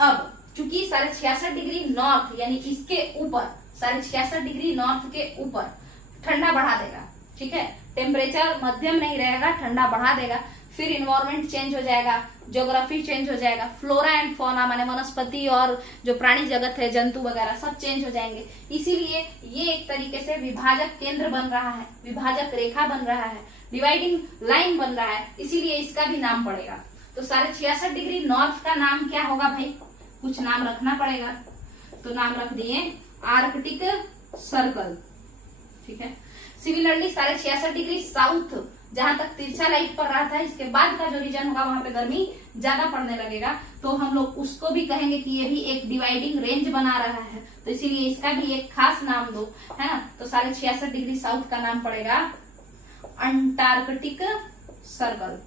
अब चूंकि 66.5 डिग्री नॉर्थ यानी इसके ऊपर 66.5 डिग्री नॉर्थ के ऊपर ठंडा बढ़ा देगा। ठीक है, टेम्परेचर मध्यम नहीं रहेगा, ठंडा बढ़ा देगा। फिर इन्वायरमेंट चेंज हो जाएगा, ज्योग्राफी चेंज हो जाएगा, फ्लोरा एंड फौना माने वनस्पति और जो प्राणी जगत है, जंतु वगैरह सब चेंज हो जाएंगे। इसीलिए ये एक तरीके से विभाजक केंद्र बन रहा है, विभाजक रेखा बन रहा है, डिवाइडिंग लाइन बन रहा है, इसीलिए इसका भी नाम पड़ेगा। तो 66.5 डिग्री नॉर्थ का नाम क्या होगा भाई? कुछ नाम रखना पड़ेगा, तो नाम रख दिए आर्कटिक सर्कल। ठीक है, सिमिलरली 66.5 डिग्री साउथ जहां तक तिरछा लाइट पड़ रहा था, इसके बाद का जो रीजन होगा वहां पे गर्मी ज्यादा पड़ने लगेगा, तो हम लोग उसको भी कहेंगे कि ये भी एक डिवाइडिंग रेंज बना रहा है, तो इसीलिए इसका भी एक खास नाम दो, है ना। तो 66.5 डिग्री साउथ का नाम पड़ेगा Antarctic circle.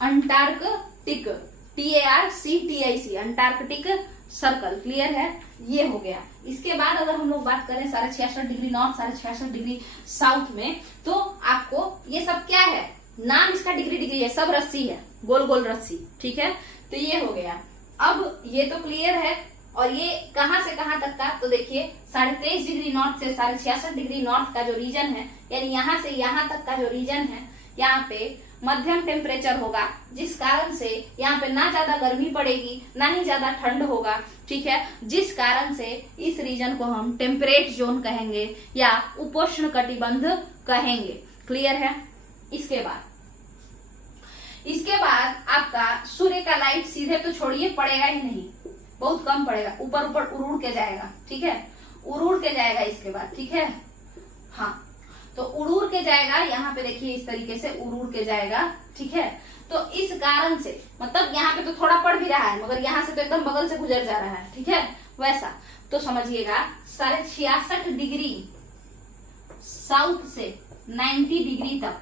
Antarctic, TARCTIC, Antarctic circle. Clear है, ये हो गया। इसके बाद अगर हम लोग बात करें 66.5 डिग्री नॉर्थ 66.5 डिग्री साउथ में, तो आपको ये सब क्या है, नाम इसका डिग्री डिग्री है, सब रस्सी है, गोल गोल रस्सी। ठीक है, तो ये हो गया। अब ये तो क्लियर है। और ये कहां से कहां तक का, तो देखिए 23.5 डिग्री नॉर्थ से 66.5 डिग्री नॉर्थ का जो रीजन है, यानी यहां से यहां तक का जो रीजन है, यहाँ पे मध्यम टेम्परेचर होगा, जिस कारण से यहाँ पे ना ज्यादा गर्मी पड़ेगी ना ही ज्यादा ठंड होगा। ठीक है, जिस कारण से इस रीजन को हम टेम्परेट जोन कहेंगे या उपोष्ण कटिबंध कहेंगे। क्लियर है। इसके बाद आपका सूर्य का लाइट सीधे तो छोड़िए पड़ेगा ही नहीं, बहुत कम पड़ेगा, ऊपर ऊपर उड़ के जाएगा। ठीक है, उड़ के जाएगा इसके बाद। ठीक है, हाँ, तो उड़ के जाएगा, यहाँ पे देखिए इस तरीके से उड़ के जाएगा। ठीक है, तो इस कारण से मतलब यहाँ पे तो थोड़ा पड़ भी रहा है, मगर यहाँ से तो एकदम बगल से गुजर जा रहा है। ठीक है, वैसा तो समझिएगा 66.5 डिग्री साउथ से 90 डिग्री तक,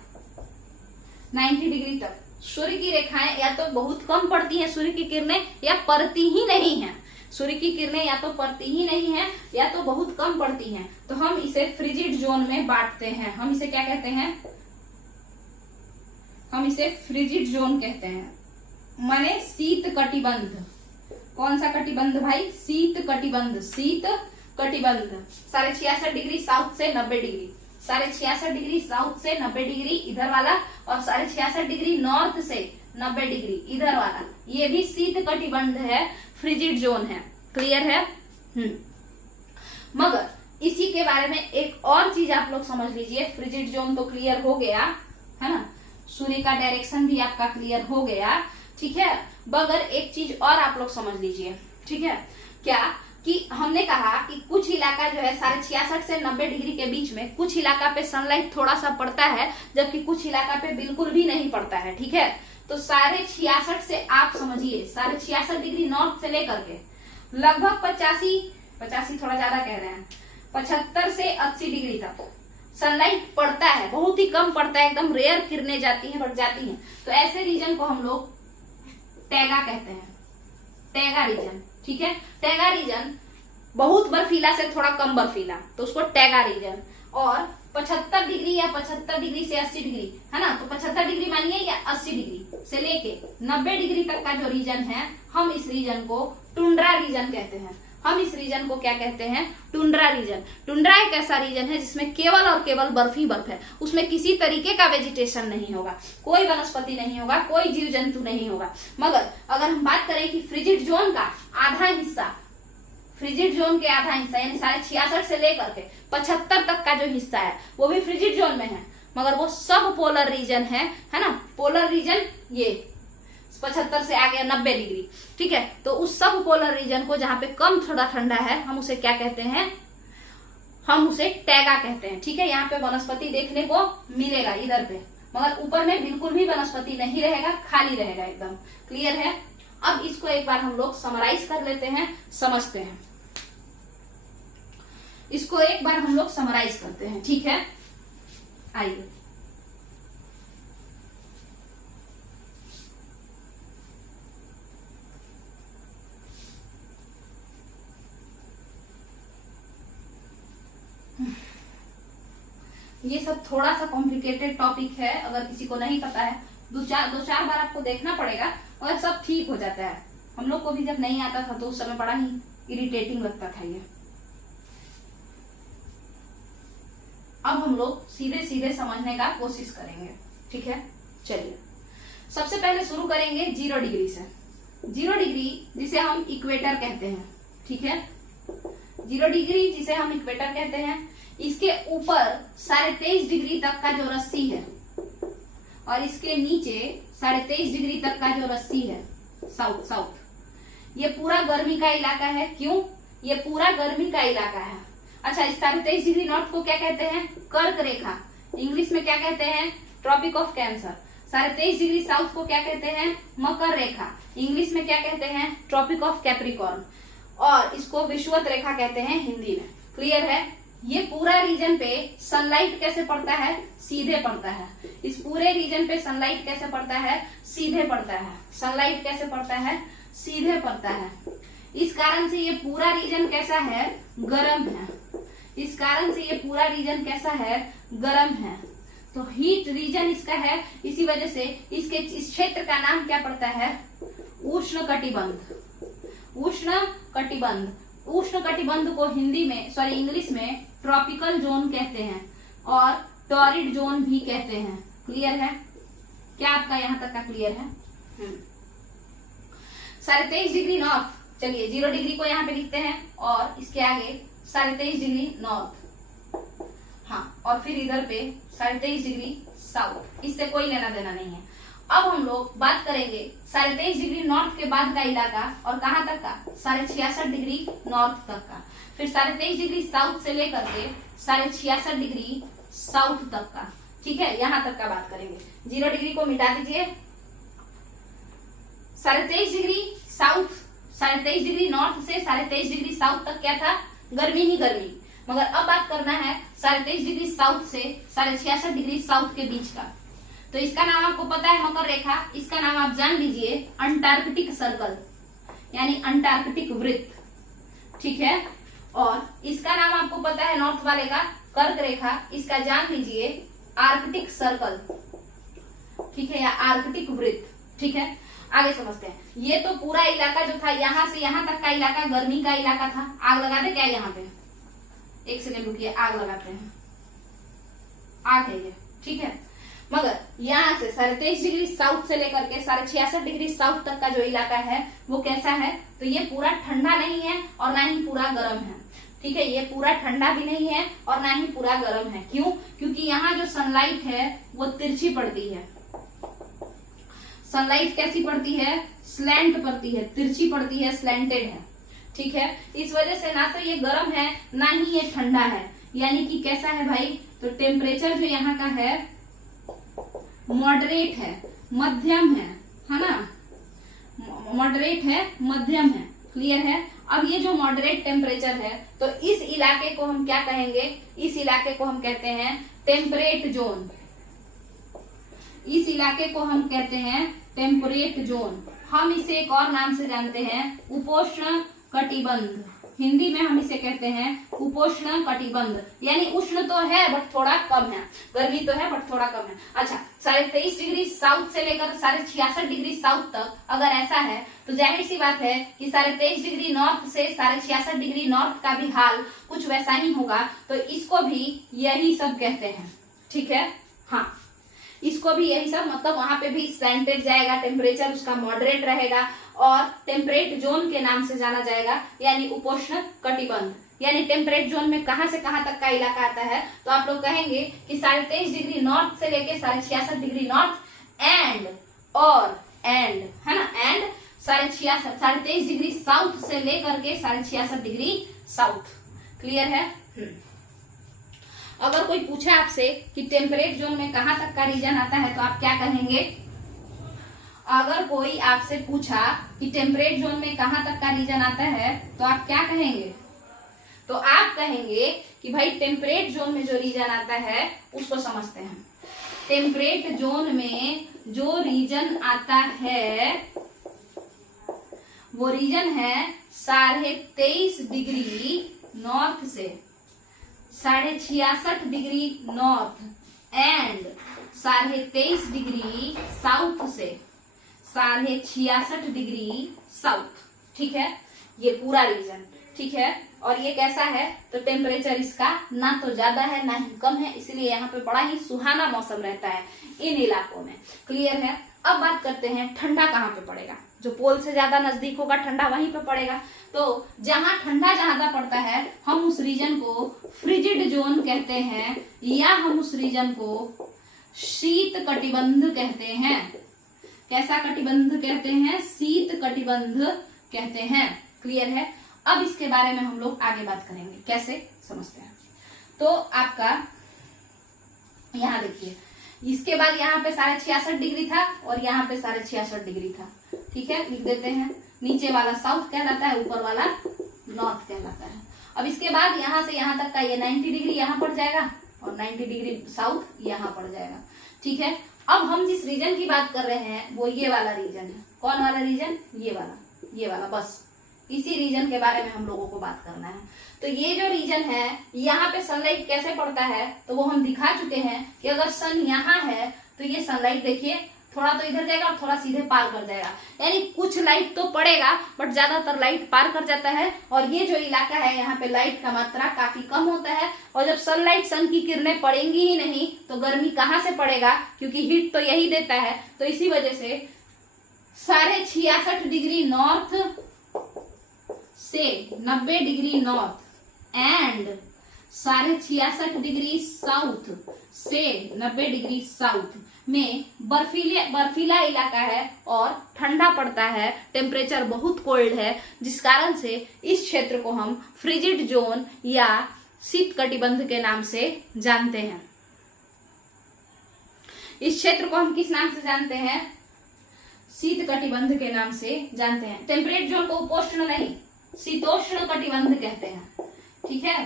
90 डिग्री तक सूर्य की रेखाएं या तो बहुत कम पड़ती हैं, सूर्य की किरणें, या पड़ती ही नहीं है। सूर्य की किरणें या तो पड़ती ही नहीं है या तो बहुत कम पड़ती हैं। तो हम इसे फ्रिजिड जोन में बांटते हैं। हम इसे क्या कहते हैं? हम इसे फ्रिजिड जोन कहते हैं, माने शीत कटिबंध। कौन सा कटिबंध भाई? शीत कटिबंध। शीत कटिबंध 66.5 डिग्री साउथ से 90 डिग्री, 66.5 डिग्री साउथ से 90 डिग्री इधर वाला, और 66.5 डिग्री नॉर्थ से 90 डिग्री इधर वाला, ये भी शीत कटिबंध है, फ्रिजिड जोन है। क्लियर है? मगर इसी के बारे में एक और चीज आप लोग समझ लीजिए। फ्रिजिड जोन तो क्लियर हो गया है ना, सूर्य का डायरेक्शन भी आपका क्लियर हो गया। ठीक है, मगर एक चीज और आप लोग समझ लीजिए। ठीक है, क्या कि हमने कहा कि कुछ इलाका जो है 66.5 से 90 डिग्री के बीच में, कुछ इलाका पे सनलाइट थोड़ा सा पड़ता है, जबकि कुछ इलाका पे बिल्कुल भी नहीं पड़ता है। ठीक है, तो 66.5 से आप समझिए 66.5 डिग्री नॉर्थ से लेकर के लगभग 85 थोड़ा ज्यादा कह रहे हैं, 75 से 80 डिग्री तक सनलाइट पड़ता है, बहुत ही कम पड़ता है, एकदम रेयर किरणें जाती हैं, बट जाती हैं। तो ऐसे रीजन को हम लोग टैगा कहते हैं, टैगा रीजन। ठीक है, टैगा रीजन बहुत बर्फीला से थोड़ा कम बर्फीला, तो उसको टैगा रीजन। और 75 डिग्री या 75 डिग्री से 80 डिग्री है ना, तो 75 डिग्री मानिए या 80 डिग्री से लेके 90 डिग्री तक का जो रीजन है, हम इस रीजन को टुंड्रा रीजन कहते हैं। हम इस रीजन को क्या कहते हैं? Tundra region. टुंड्रा एक ऐसा रीजन है जिसमें केवल और केवल बर्फ ही बर्फ है, उसमें किसी तरीके का वेजिटेशन नहीं होगा, कोई वनस्पति नहीं होगा, कोई जीव जंतु नहीं होगा। मगर अगर हम बात करें कि फ्रिजिड जोन का आधा हिस्सा, फ्रिजिड जोन के आधा हिस्सा यानी 66.5 से लेकर के 75 तक का जो हिस्सा है वो भी फ्रिजिड जोन में है, मगर वो सब पोलर रीजन है ना। पोलर रीजन ये 75 से आगे 90 डिग्री। ठीक है, तो उस सब पोलर रीजन को जहां पे कम थोड़ा ठंडा है, हम उसे क्या कहते हैं? हम उसे टैगा कहते हैं। ठीक है, यहाँ पे वनस्पति देखने को मिलेगा इधर पे, मगर ऊपर में बिल्कुल भी वनस्पति नहीं रहेगा, खाली रहेगा एकदम। क्लियर है? अब इसको एक बार हम लोग समराइज कर लेते हैं, समझते हैं। इसको एक बार हम लोग समराइज करते हैं। ठीक है, आइए। ये सब थोड़ा सा कॉम्प्लिकेटेड टॉपिक है, अगर किसी को नहीं पता है दो चार बार आपको देखना पड़ेगा और सब ठीक हो जाता है। हम लोग को भी जब नहीं आता था तो उस समय बड़ा ही इरिटेटिंग लगता था ये। अब हम लोग सीधे सीधे समझने का कोशिश करेंगे, ठीक है। चलिए सबसे पहले शुरू करेंगे 0 डिग्री से। 0 डिग्री जिसे हम इक्वेटर कहते हैं, ठीक है। 0 डिग्री जिसे हम इक्वेटर कहते हैं, इसके ऊपर 23.5 डिग्री तक का जो रस्सी है और इसके नीचे 23.5 डिग्री तक का जो रस्सी है साउथ, ये पूरा गर्मी का इलाका है। क्यों? ये पूरा गर्मी का इलाका है। अच्छा, इस 23.5 डिग्री नॉर्थ को क्या कहते हैं? कर्क रेखा। इंग्लिश में क्या कहते हैं? Tropic of Cancer. 23.5 degree south को क्या कहते हैं? मकर रेखा। इंग्लिश में क्या कहते हैं? Tropic of Capricorn. और इसको विषुवत रेखा कहते हैं हिंदी में। क्लियर है? ये पूरा रीजन पे सनलाइट कैसे पड़ता है? सीधे पड़ता है। इस पूरे रीजन पे सनलाइट कैसे पड़ता है? सीधे पड़ता है। सनलाइट कैसे पड़ता है? सीधे पड़ता है। इस कारण से ये पूरा रीजन कैसा है? गर्म है। इस कारण से ये पूरा रीजन कैसा है? गर्म है। तो हीट रीजन इसका है, इसी वजह से इस क्षेत्र का नाम क्या पड़ता है? उष्ण कटिबंध। उष्ण कटिबंध। उष्ण कटिबंध को हिंदी में इंग्लिश में ट्रॉपिकल जोन कहते हैं और टॉरिड जोन भी कहते हैं। क्लियर है? क्या आपका यहाँ तक का क्लियर है? 23.5 डिग्री नॉर्थ। चलिए 0 डिग्री को यहाँ पे लिखते हैं और इसके आगे 23.5 डिग्री नॉर्थ, हाँ, और फिर इधर पे 23.5 डिग्री साउथ। इससे कोई लेना देना नहीं है। अब हम लोग बात करेंगे 23.5 डिग्री नॉर्थ के बाद का इलाका और कहाँ तक का? 66.5 डिग्री नॉर्थ तक का। फिर 23.5 डिग्री साउथ से लेकर के 66.5 डिग्री साउथ तक का, ठीक है। यहाँ तक का बात करेंगे। 0 डिग्री को मिटा दीजिए। 23.5 डिग्री साउथ, 23.5 डिग्री नॉर्थ से 23.5 डिग्री साउथ तक क्या था? गर्मी ही गर्मी। मगर अब बात करना है 23.5 डिग्री साउथ से 66.5 डिग्री साउथ के बीच का। तो इसका नाम आपको पता है मकर रेखा। इसका नाम आप जान लीजिए अंटार्कटिक सर्कल, यानी अंटार्कटिक वृत्त, ठीक है। और इसका नाम आपको पता है नॉर्थ वाले का कर्क रेखा। इसका जान लीजिए आर्कटिक सर्कल, ठीक है, या आर्कटिक वृत्त, ठीक है। आगे समझते हैं। ये तो पूरा इलाका जो था, यहाँ से यहाँ तक का इलाका गर्मी का इलाका था। आग लगा दे क्या यहाँ पे? एक सेकंड रुकिए, आग लगाते हैं। आग है ये, ठीक है। मगर यहाँ से 23.5 डिग्री साउथ से लेकर के 66.5 डिग्री साउथ तक का जो इलाका है वो कैसा है? तो ये पूरा ठंडा नहीं है और ना ही पूरा गर्म है, ठीक है। ये पूरा ठंडा भी नहीं है और ना ही पूरा गर्म है। क्यों? क्योंकि यहाँ जो सनलाइट है वो तिरछी पड़ती है। सनलाइट कैसी पड़ती है? स्लैंट पड़ती है, तिरछी पड़ती है, स्लैंटेड है, ठीक है। इस वजह से ना तो ये गर्म है ना ही ये ठंडा है। यानी कि कैसा है भाई? तो टेम्परेचर जो यहाँ का है मॉडरेट है, मध्यम है ना। मॉडरेट है, मध्यम है। क्लियर है? अब ये जो मॉडरेट टेम्परेचर है, तो इस इलाके को हम क्या कहेंगे? इस इलाके को हम कहते हैं टेम्परेट जोन। इस इलाके को हम कहते हैं टेम्परेट जोन। हम इसे एक और नाम से जानते हैं उपोष्ण कटिबंध। हिंदी में हम इसे कहते हैं उपोष्ण कटिबंध। यानी उष्ण तो है बट थोड़ा कम है, गर्मी तो है बट थोड़ा कम है। अच्छा, 23.5 डिग्री साउथ से लेकर 66.5 डिग्री साउथ तक अगर ऐसा है तो जाहिर सी बात है कि 23.5 डिग्री नॉर्थ से 66.5 डिग्री नॉर्थ का भी हाल कुछ वैसा ही होगा। तो इसको भी यही सब कहते हैं, ठीक है। हाँ, इसको भी यही सब, मतलब वहां पे भी स्लैंटेड जाएगा, टेम्परेचर उसका मॉडरेट रहेगा और टेम्परेट जोन के नाम से जाना जाएगा, यानी उपोष्ण कटिबंध। यानी टेम्परेट जोन में कहां से कहां तक का इलाका आता है? तो आप लोग कहेंगे कि 23.5 डिग्री नॉर्थ से लेके 66.5 डिग्री नॉर्थ एंड है ना, एंड 23.5 डिग्री साउथ से लेकर के 66.5 डिग्री साउथ। क्लियर है? अगर कोई पूछे आपसे कि टेम्परेट जोन में कहां तक का रीजन आता है तो आप क्या कहेंगे? अगर कोई आपसे पूछा कि टेम्परेट जोन में कहां तक का रीजन आता है तो आप क्या कहेंगे? तो आप कहेंगे कि भाई टेम्परेट जोन में जो रीजन आता है उसको समझते हैं। टेम्परेट जोन में जो रीजन आता है वो रीजन है 23.5 डिग्री नॉर्थ से 66.5 degree north and 23.5 degree south से 66.5 डिग्री साउथ। ठीक है, ये पूरा रीजन। ठीक है, और ये कैसा है, तो टेम्परेचर इसका ना तो ज्यादा है ना ही कम है, इसलिए यहाँ पे बड़ा ही सुहाना मौसम रहता है इन इलाकों में। क्लियर है। अब बात करते हैं ठंडा कहाँ पे पड़ेगा। जो पोल से ज्यादा नजदीक होगा ठंडा वहीं पे पड़ेगा। तो जहां ठंडा ज्यादा पड़ता है हम उस रीजन को फ्रिजिड जोन कहते हैं, या हम उस रीजन को शीत कटिबंध कहते हैं। कैसा कटिबंध कहते हैं, शीत कटिबंध कहते हैं। क्लियर है। अब इसके बारे में हम लोग आगे बात करेंगे, कैसे समझते हैं। तो आपका यहाँ देखिए, इसके बाद यहाँ पे 66.5 डिग्री था और यहाँ पे 66.5 डिग्री था। ठीक है, लिख देते हैं। नीचे वाला साउथ कहलाता है, ऊपर वाला नॉर्थ कहलाता है। अब इसके बाद यहाँ से यहाँ तक का ये 90 डिग्री यहाँ पड़ जाएगा और 90 डिग्री साउथ यहाँ पड़ जाएगा। ठीक है, अब हम जिस रीजन की बात कर रहे हैं वो ये वाला रीजन है। कौन वाला रीजन, ये वाला बस इसी रीजन के बारे में हम लोगों को बात करना है। तो ये जो रीजन है, यहाँ पे सनलाइट कैसे पड़ता है तो वो हम दिखा चुके हैं कि अगर सन यहाँ है तो ये सनलाइट देखिए थोड़ा तो इधर जाएगा और थोड़ा सीधे पार कर जाएगा, यानी कुछ लाइट तो पड़ेगा बट ज्यादातर लाइट पार कर जाता है। और ये जो इलाका है यहाँ पे लाइट का मात्रा काफी कम होता है, और जब सनलाइट, सन की किरणें पड़ेंगी ही नहीं तो गर्मी कहाँ से पड़ेगा, क्योंकि हीट तो यही देता है। तो इसी वजह से 66.5 डिग्री नॉर्थ से 90 degree north and 66.5 degree south से 90 डिग्री साउथ में बर्फीला इलाका है और ठंडा पड़ता है, टेम्परेचर बहुत कोल्ड है, जिस कारण से इस क्षेत्र को हम फ्रिजिड जोन या शीत कटिबंध के नाम से जानते हैं। इस क्षेत्र को हम किस नाम से जानते हैं, शीत कटिबंध के नाम से जानते हैं। टेम्परेट जोन को उपोष्ण नहीं, शीतोष्ण कटिबंध कहते हैं। ठीक है,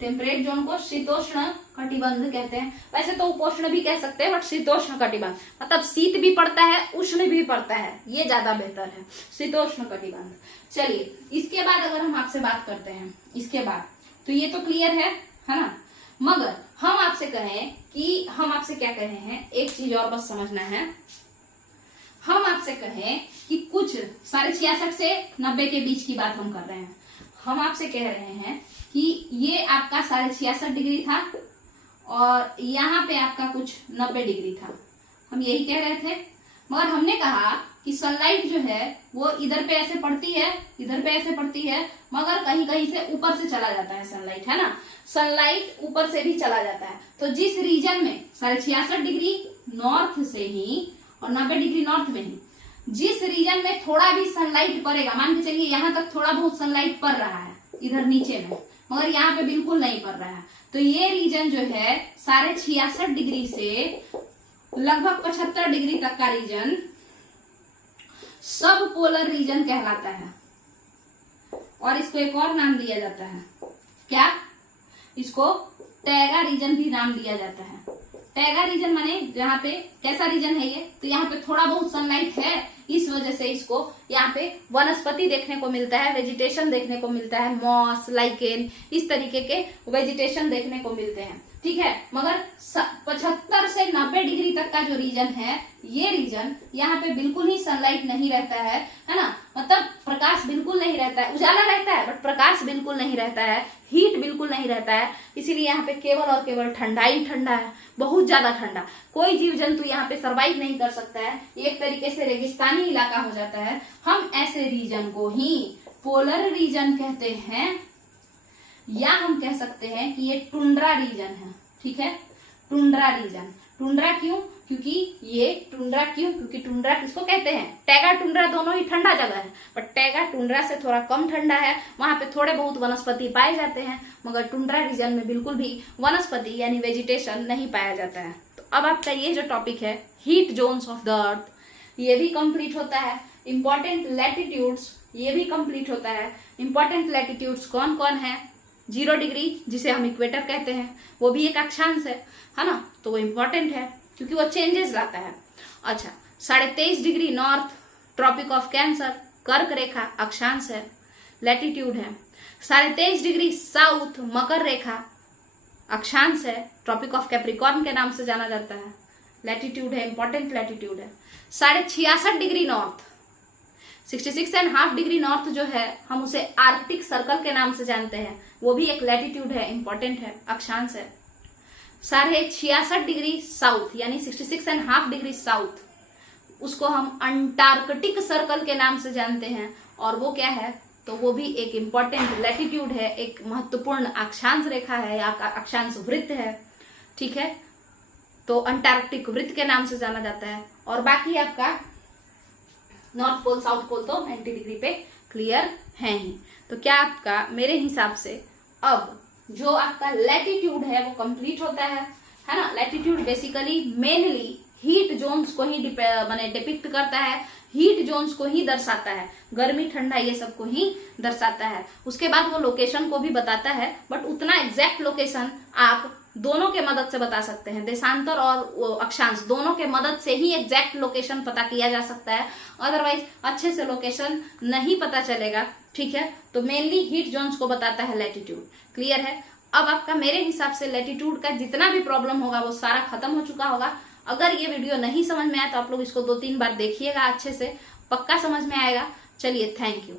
टेम्परेट जोन को शीतोष्ण कटिबंध कहते हैं। वैसे तो उपोष्ण भी कह सकते हैं बट शीतोष्ण कटिबंध मतलब शीत भी पड़ता है उष्ण भी पड़ता है, ये ज्यादा बेहतर है, शीतोष्ण कटिबंध। चलिए, इसके बाद अगर हम आपसे बात करते हैं इसके बाद, तो ये तो क्लियर है ना। मगर हम आपसे कहें कि हम आपसे क्या कहे हैं, एक चीज और बस समझना है। हम आपसे कहें कि कुछ 66.5 से 90 के बीच की बात हम कर रहे हैं। हम आपसे कह रहे हैं कि ये आपका 66.5 डिग्री था और यहाँ पे आपका कुछ 90 डिग्री था। हम यही कह रहे थे, मगर हमने कहा कि सनलाइट जो है वो इधर पे ऐसे पड़ती है, इधर पे ऐसे पड़ती है, मगर कहीं कहीं से ऊपर से चला जाता है सनलाइट, है ना। सनलाइट ऊपर से भी चला जाता है। तो जिस रीजन में 66.5 डिग्री नॉर्थ से ही और 90 डिग्री नॉर्थ में ही जिस रीजन में थोड़ा भी सनलाइट पड़ेगा, मान के चलिए यहाँ तक थोड़ा बहुत सनलाइट पड़ रहा है इधर नीचे में, मगर यहाँ पे बिल्कुल नहीं पड़ रहा है, तो ये रीजन जो है 66.5 डिग्री से लगभग 75 डिग्री तक का रीजन सब पोलर रीजन कहलाता है। और इसको एक और नाम दिया जाता है, क्या, इसको टैगा रीजन भी नाम दिया जाता है। टैगा रीजन माने जहाँ पे कैसा रीजन है ये, तो यहाँ पे थोड़ा बहुत सनलाइट है, इस वजह से इसको यहाँ पे वनस्पति देखने को मिलता है, वेजिटेशन देखने को मिलता है, मॉस, लाइकेन, इस तरीके के वेजिटेशन देखने को मिलते हैं। ठीक है, मगर 75 से 90 डिग्री तक का जो रीजन है, ये रीजन यहाँ पे बिल्कुल ही सनलाइट नहीं रहता है ना, मतलब प्रकाश बिल्कुल नहीं रहता है, उजाला रहता है बट प्रकाश बिल्कुल नहीं रहता है, हीट बिल्कुल नहीं रहता है। इसीलिए यहाँ पे केवल और केवल ठंडा ही ठंडा है, बहुत ज्यादा ठंडा। कोई जीव जंतु यहाँ पे सर्वाइव नहीं कर सकता है, एक तरीके से रेगिस्तानी इलाका हो जाता है। हम ऐसे रीजन को ही पोलर रीजन कहते हैं, या हम कह सकते हैं कि ये टुंड्रा रीजन है। ठीक है, टुंड्रा रीजन। टुंड्रा क्यों, क्योंकि ये टुंड्रा क्यों, क्योंकि टुंड्रा किसको कहते हैं, टैगा टुंड्रा दोनों ही ठंडा जगह है, बट टैगा टुंड्रा से थोड़ा कम ठंडा है, वहां पे थोड़े बहुत वनस्पति पाए जाते हैं, मगर टुंड्रा रीजन में बिल्कुल भी वनस्पति यानी वेजिटेशन नहीं पाया जाता है। तो अब आपका ये जो टॉपिक है heat zones of the earth, ये भी कंप्लीट होता है। इंपॉर्टेंट लैटिट्यूड्स, ये भी कंप्लीट होता है। इंपॉर्टेंट लैटिट्यूड्स कौन कौन है, 0 डिग्री जिसे हम इक्वेटर कहते हैं, वो भी एक अक्षांश है ना, तो वो इम्पोर्टेंट है क्योंकि वो चेंजेस लाता है। अच्छा, 23.5 degree north Tropic of Cancer, कर्क रेखा अक्षांश है, लैटिट्यूड है। 23.5 डिग्री साउथ मकर रेखा अक्षांश है, ट्रॉपिक ऑफ कैप्रिकॉर्न के नाम से जाना जाता है, लैटिट्यूड है, इंपॉर्टेंट लैटिट्यूड है। 66.5 डिग्री नॉर्थ, 66.5 डिग्री नॉर्थ जो है हम उसे आर्कटिक सर्कल के नाम से जानते हैं, वो भी एक लैटिट्यूड है, इंपॉर्टेंट है, अक्षांश है। 66.5 डिग्री साउथ यानी 66.5 डिग्री साउथ, उसको हम अंटार्कटिक सर्कल के नाम से जानते हैं, और वो क्या है, तो वो भी एक इंपॉर्टेंट लैटिट्यूड है, एक महत्वपूर्ण अक्षांश रेखा है या अक्षांश वृत्त है, ठीक है। तो अंटार्कटिक वृत्त के नाम से जाना जाता है। और बाकी आपका नॉर्थ पोल साउथ पोल तो 90 डिग्री पे क्लियर है ही। तो क्या आपका मेरे हिसाब से अब जो आपका लैटिट्यूड है वो कंप्लीट होता है ना। Latitude basically mainly heat zones को ही डिपिक्ट करता है, हीट जोन्स को ही दर्शाता है, गर्मी ठंडा ये सब को ही दर्शाता है। उसके बाद वो लोकेशन को भी बताता है, बट उतना एग्जैक्ट लोकेशन आप दोनों के मदद से बता सकते हैं, देशांतर और अक्षांश दोनों के मदद से ही एग्जैक्ट लोकेशन पता किया जा सकता है, अदरवाइज अच्छे से लोकेशन नहीं पता चलेगा, ठीक है। तो मेनली हीट जोन्स को बताता है लैटिट्यूड, क्लियर है। अब आपका मेरे हिसाब से लैटिट्यूड का जितना भी प्रॉब्लम होगा वो सारा खत्म हो चुका होगा। अगर ये वीडियो नहीं समझ में आया तो आप लोग इसको 2-3 बार देखिएगा, अच्छे से पक्का समझ में आएगा। चलिए, थैंक यू।